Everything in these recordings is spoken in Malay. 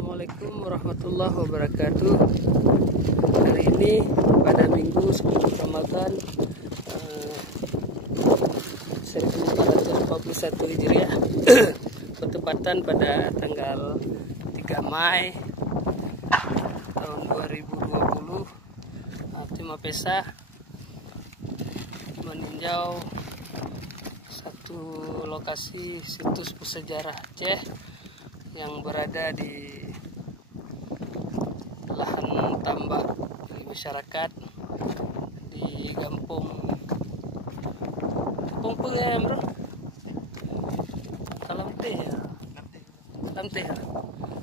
Assalamualaikum warahmatullahi wabarakatuh. Hari ini pada Minggu 10 Ramadan 1441 Hijriah bertepatan pada tanggal 3 Mei tahun 2020. Tim Mapesa meninjau satu lokasi situs bersejarah Aceh yang berada di lahan tambak di masyarakat di Kampung ya bro, Lamteh ya, Lamteh ya.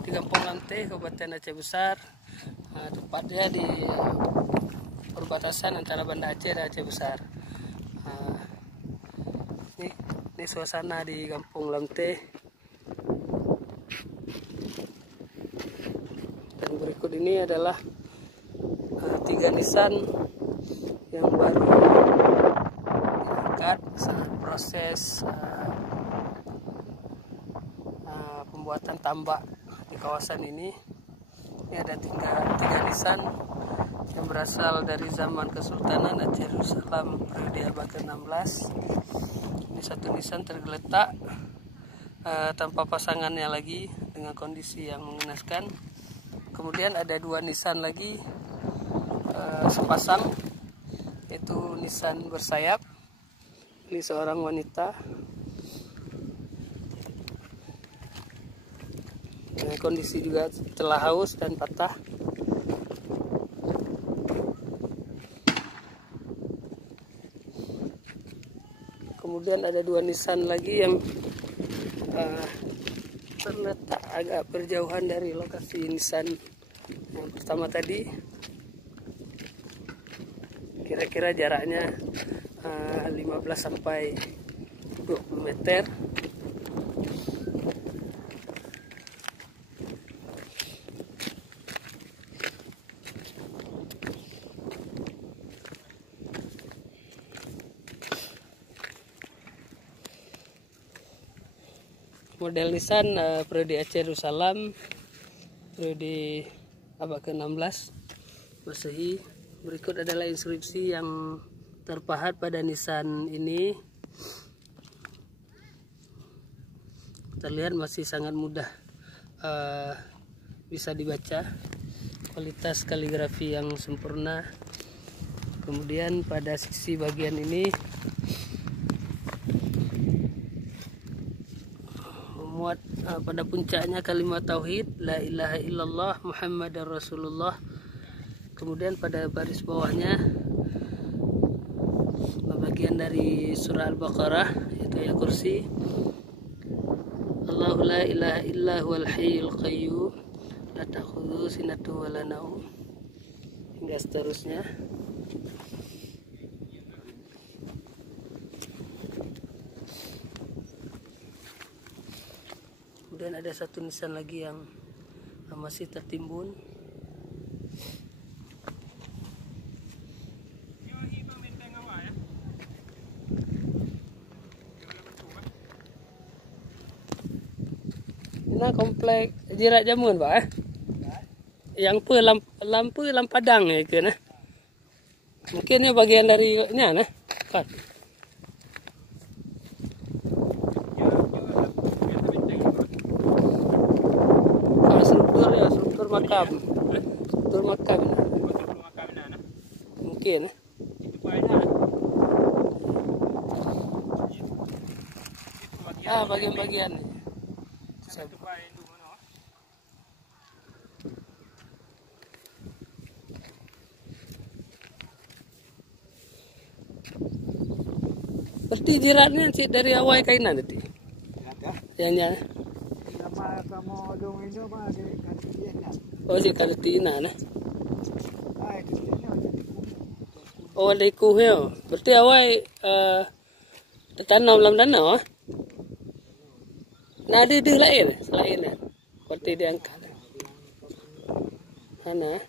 Di Kampung Lamteh, Kabupaten Aceh Besar, tepatnya di perbatasan antara Banda Aceh dan Aceh Besar. Ini suasana di Kampung Lamteh. Dan berikut ini adalah 3 nisan yang baru diangkat saat proses pembuatan tambak di kawasan ini. Ini ada 3 nisan yang berasal dari zaman Kesultanan Aceh Darussalam periode abad ke-16. Ini satu nisan tergeletak tanpa pasangannya lagi dengan kondisi yang mengenaskan. Kemudian ada 2 nisan lagi sepasang, yaitu nisan bersayap. Ini seorang wanita dengan kondisi juga telah haus dan patah. Kemudian ada 2 nisan lagi yang terletak agak berjauhan dari lokasi nisan yang pertama tadi. Kira-kira jaraknya 15 sampai 20 meter. Model nisan periode Aceh Darussalam periode abad ke-16 Masehi. Berikut adalah inskripsi yang terpahat pada nisan ini. Terlihat masih sangat mudah bisa dibaca, kualitas kaligrafi yang sempurna. Kemudian pada sisi bagian ini memuat pada puncaknya kalimat tauhid la ilaha illallah Muhammadar Rasulullah. Kemudian pada baris bawahnya bagian dari surah Al-Baqarah, yaitu ayat kursi, Allahu la ilaha illa huwal hayyul qayyum la ta'khudhuhu sinatun wa la naum, hingga seterusnya. Kemudian ada satu nisan lagi yang masih tertimbun. Ini komplek Jirat Jamun Pak yang lampu padang ya ke nah. Mungkin ini bagian dari nya nah. Kan. Struktur makam. Struktur makam. Mungkin. Bagian-bagian. Berarti jiratnya dari awal kainan tadi. Yang oh, si Kalitina nah. Oh, ada kuhnya. Berarti awal tertanam dalam danau. Nah, ada lain selain ya. Seperti diangkat. Mana?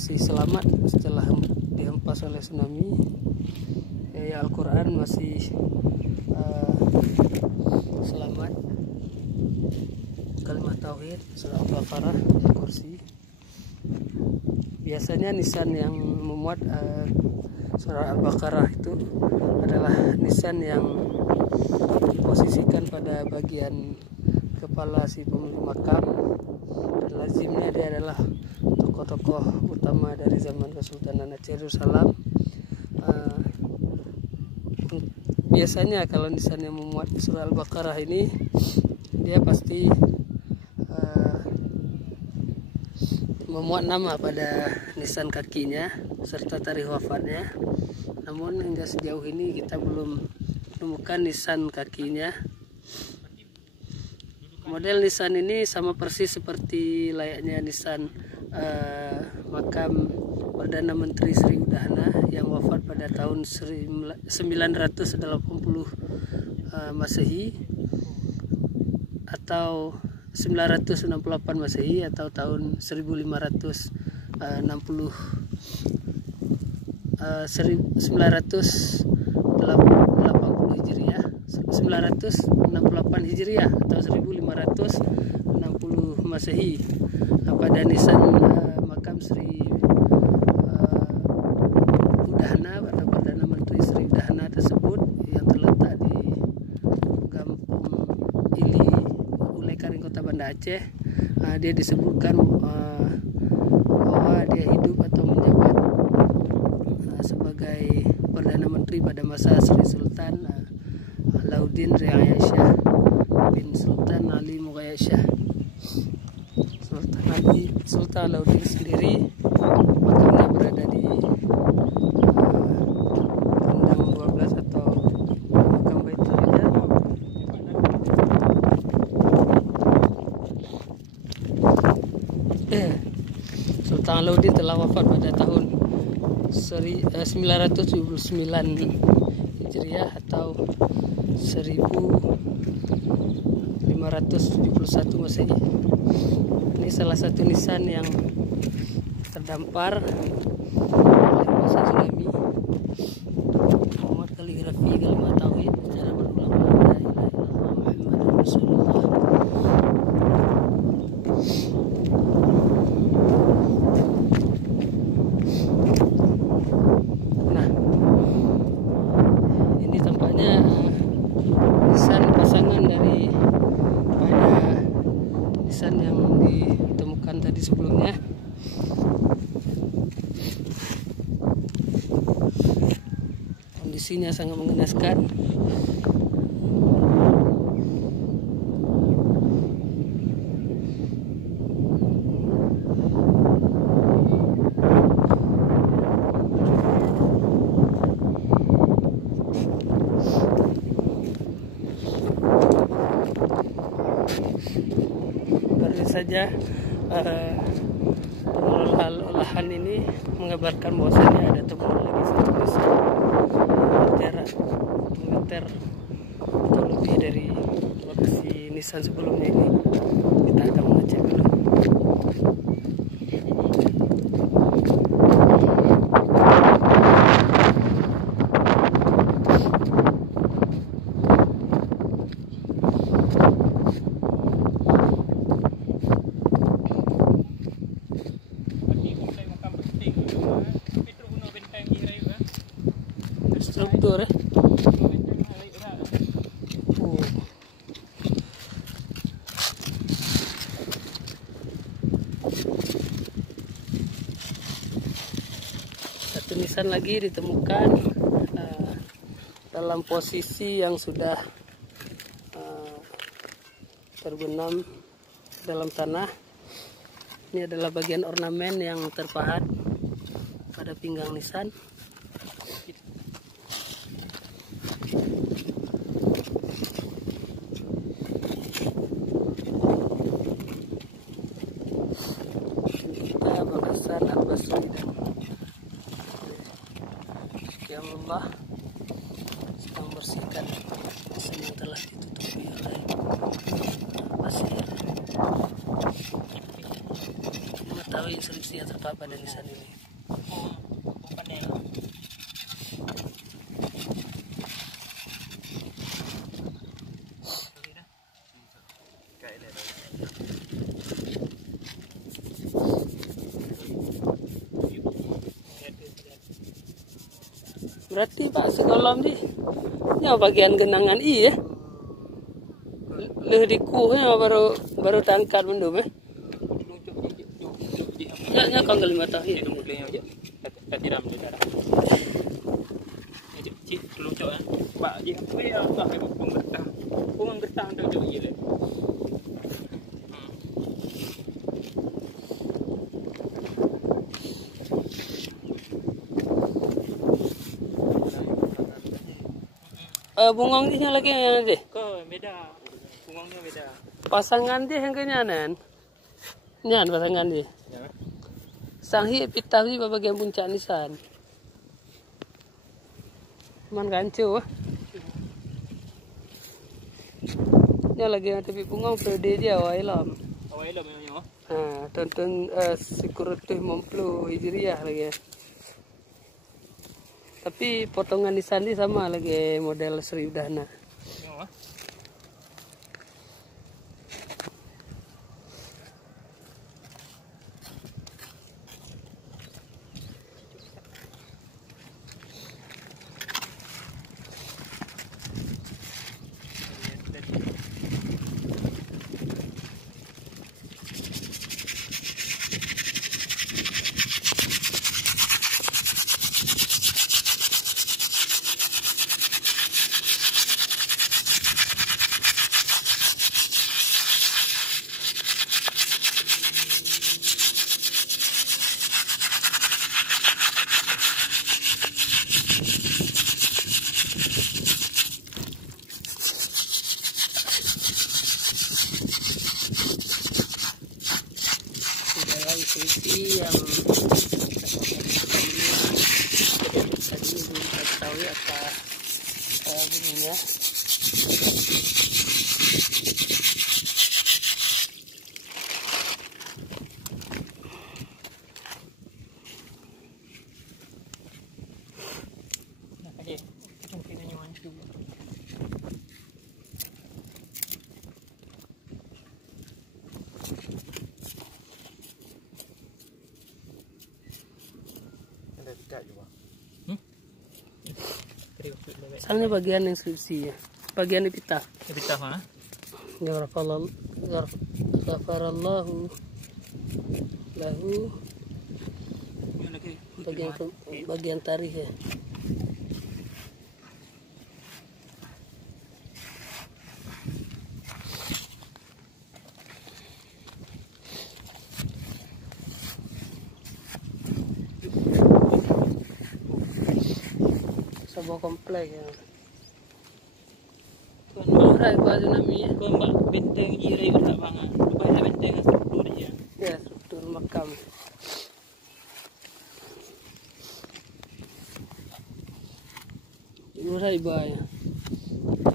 masih selamat setelah dihempas oleh tsunami. Ya, Al-Quran masih selamat, kalimat tauhid, surah Al-Baqarah, kursi. Biasanya nisan yang memuat surah Al-Baqarah itu adalah nisan yang diposisikan pada bagian kepala si pemilik makam, dan lazimnya dia adalah tokoh-tokoh utama dari zaman Kesultanan Aceh Darussalam. Biasanya kalau nisan yang memuat surah Al-Baqarah ini, dia pasti memuat nama pada nisan kakinya serta tarikh wafatnya. Namun hingga sejauh ini kita belum menemukan nisan kakinya. Model nisan ini sama persis seperti layaknya nisan makam Perdana Menteri Sri Udahana yang wafat pada tahun 980 Masehi atau 968 Masehi atau tahun 1560 980 Hijriah, 968 Hijriah atau 1560 Masehi. Pada nisan makam Sri Udahana atau Perdana Menteri Sri Udahana tersebut yang terletak di Kampung Ili, Ulekaring, Kota Banda Aceh, dia disebutkan bahwa dia hidup atau menjabat sebagai Perdana Menteri pada masa Sri Sultan Alauddin Riayah bin Sultan Ali Mughayat Shah. Sultan Alauddin sendiri makamnya berada di kandang 12 atau makam Baitul Ida. Sultan Alauddin telah wafat pada tahun 979 Hijriah atau 1571 Masehi. Ini salah satu nisan yang terdampar oleh masa tsunami. Muhammad kaligrafi kalimat tauhid secara berulang-ulang, la ilaha illallah Muhammadur Rasulullah. Nah, ini tampaknya nisan pasangan dari pada nisan yang ditemukan tadi sebelumnya. Kondisinya sangat mengenaskan. Baru saja olahan ini mengabarkan bahwasanya ada temuan lagi satu nisan jarak 1 meter atau lebih dari lokasi nisan sebelumnya ini. Kita akan mengecek dulu. Struktur satu nisan lagi ditemukan dalam posisi yang sudah terbenam dalam tanah. Ini adalah bagian ornamen yang terpahat pada pinggang nisan. Kita Bakasan Al-Basri dan Allah sedang bersihkan nisan yang telah ditutupi oleh pasir. Mengetahui tahu instruksi atau apa dari sana ini. Bukannya. Berarti Pak sekolom di nya bagian genangan iya. Leh dikuhnya baru tangkat mendum eh. Nya kang kelima tahi. Tiram di darah. Cik lucu ah. Pak ji apa ya tak pemerintah. Pemerintah untuk je le. Bungong dia lagi yang nanti. Ke beda. Bungongnya beda. Pasangan dia yang kenyanan. Nyan pasangan dia. Ya. Sanghi pitawi bagian puncak nisan. Man kancu. Nya lagi yang tapi bungong periode dia awal lam. Awal lam memangnya. Tonton Security Memplu Hijriah lagi. Tapi potongan di sandi sama lagi model Sri Udana. Ya. Sisi yang tadi belum tahu apa bunyinya. Soalnya bagian yang skripsi ya, bagian di pita. Pita mana? Ghafarallahu lahu bagian tarikh ya. Sebuah komplek ya. Tuan baju namanya. Kembali benteng jirai udah banget. Lupa ada benteng struktur dia. Ya, struktur makam. Urai ya.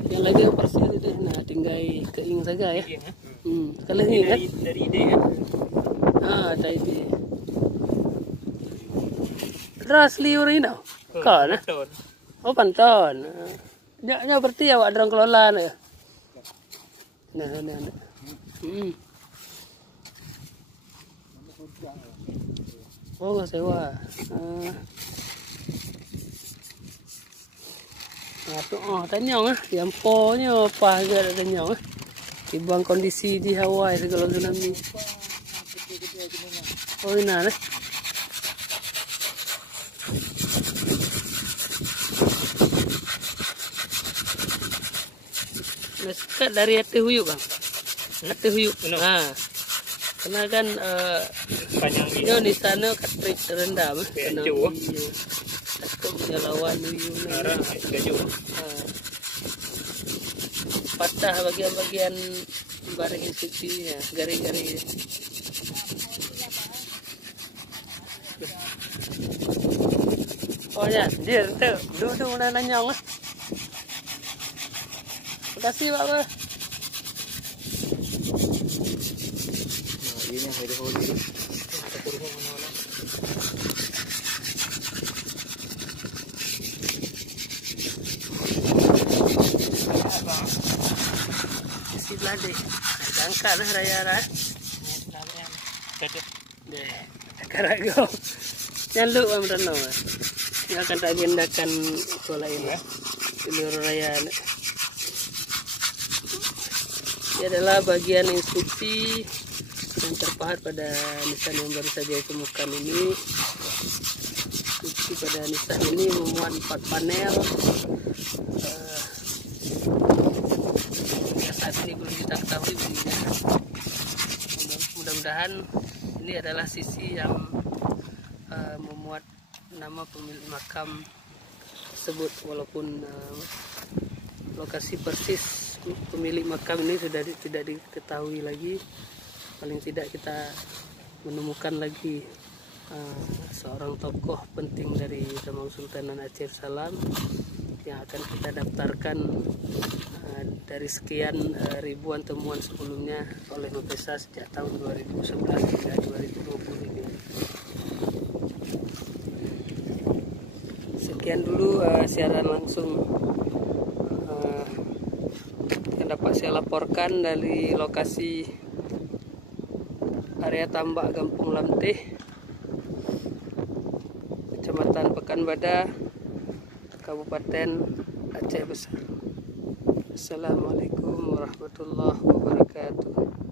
Yang lagi yang persis itu, nah tinggal keing saja ya. Sekali ini kan. Dari ide kan. Ada ide. Ras liur ini dah. Kan? Oh panton. Nya berarti awak dorong kelola ya. Nah. Oh nggak sewa. Tanyong yang ponya apa agak tanyong ibang kondisi di Hawaii segala tsunami. Oh ini nah. Sekat dari hati huyu bang, hati huyu. Nah, karena kan panjang di sana katrik terendah mah. Takut lawan huyu. Patah bagian-bagian barang instruksinya, garing-garing. Oh ya, dia tuh duduk nanya lah. Kasih Pak. Nah, ini yang ada hole. tadi. Jangka lah raya lah. Deh, karago. Jangan lupa merano. Yang akan agendakan sekolah ini. Seluruh raya. Ini adalah bagian instruksi yang terpahat pada nisan yang baru saja ditemukan ini. Instruksi pada nisan ini memuat 4 panel. Saat ini belum kita ketahui bunyinya. Mudah-mudahan ini adalah sisi yang memuat nama pemilik makam tersebut, walaupun lokasi persis pemilik makam ini sudah tidak diketahui lagi. Paling tidak kita menemukan lagi seorang tokoh penting dari Damang Sultanan Aceh Darussalam yang akan kita daftarkan dari sekian ribuan temuan sebelumnya oleh Mapesa sejak tahun 2011 hingga 2020 ini. Sekian dulu siaran langsung yang dapat saya laporkan dari lokasi area tambak Kampung Lamteh, Kecamatan Pekanbadak, Kabupaten Aceh Besar. Assalamualaikum warahmatullahi wabarakatuh.